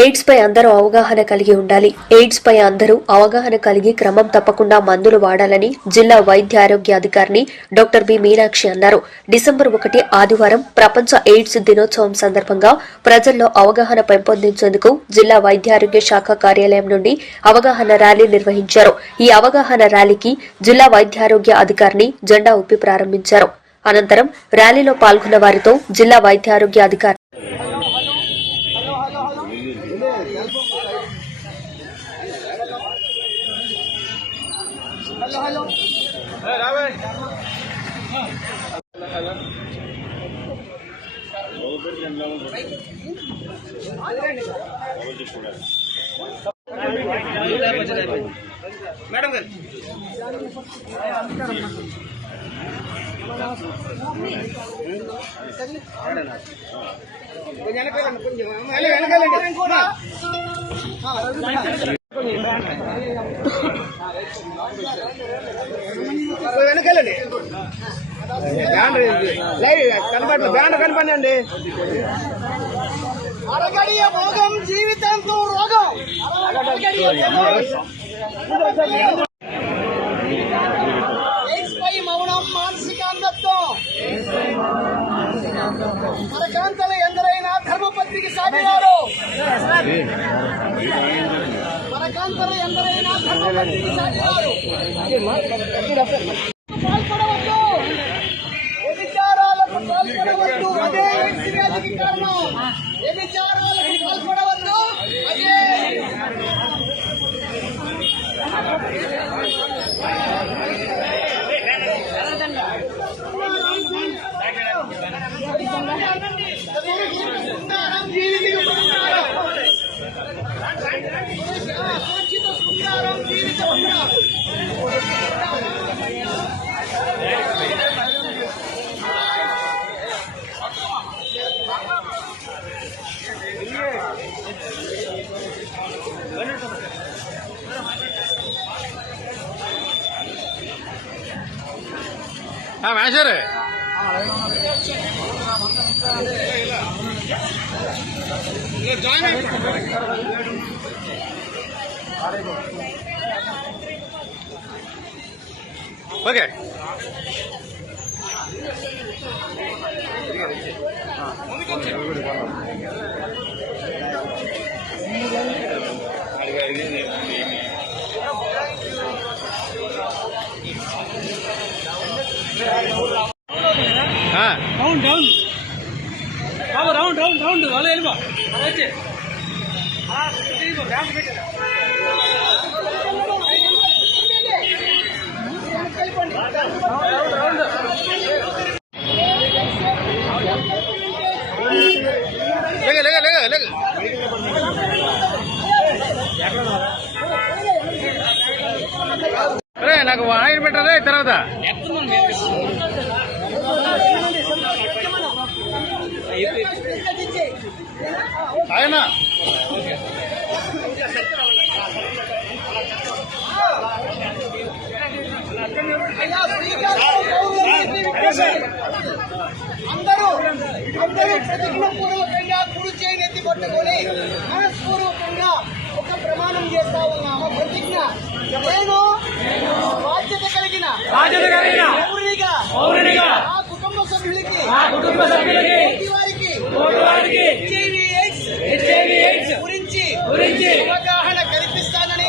AIDS పై అందరూ అవగాహన కలిగి ఉండాలి. ఎయిడ్స్ పై అందరూ అవగాహన కలిగి క్రమం తప్పకుండా మందులు వాడాలని జిల్లా వైద్య ఆరోగ్య అధికారిని డాక్టర్ బి మీనాక్షి అన్నారు. డిసెంబర్ 1 ఆదివారం ప్రపంచ ఎయిడ్స్ దినోత్సవం సందర్భంగా ప్రజల్లో అవగాహన పెంపొందించేందుకు జిల్లా వైద్య ఆరోగ్య శాఖ కార్యాలయం నుండి అవగాహన ర్యాలీ నిర్వహించారు. ఈ అవగాహన ర్యాలీకి జిల్లా వైద్య ఆరోగ్య అధికారిని జెండా ఊపి ప్రారంభించారు. అనంతరం ర్యాలీలో పాల్గొన్న వారితో జిల్లా వైద్య ఆరోగ్య అధికారి మేడం గారు వెనకాలండి బ్యాండ్ కనపడండి. అరగడియ భోగం జీవితాంతం రోగం. ఎయిడ్స్ పై మౌనం మానసిక అంధత్వం. మనకాంతలు ఎందరైనా ధర్మపత్నికి సాగినారు. మనకాంతలు ఎందరైనా ధర్మపత్నికి సాగినారు. పాల్పడవద్దు, వ్యభిచారాలకు పాల్పడవద్దు, అదే ఎయిడ్స్ వ్యాధికి కారణం. వ్యభిచారాలకు పాల్పడవద్దు, అదే మేనేజర్ ఓకే. రౌండ్ రౌండ్ బాబు రౌండ్ రౌండ్ రౌండ్ అలా వెళ్ళిపో వచ్చే అరే నాకు ఆయిల్ పెట్టాలి తర్వాత ఆయన అందరూ ప్రతిజ్ఞపూర్వకంగా కుడి చేయి ఎత్తి పట్టుకొని మనస్పూర్వకంగా ఒక ప్రమాణం చేస్తా ఉన్నాము. ప్రతిజ్ఞ, నేను బాధ్యత కలిగిన పౌరునిగా ఆ కుటుంబ సభ్యులకి వారికి HIV/AIDS గురించి అవగాహన కల్పిస్తానని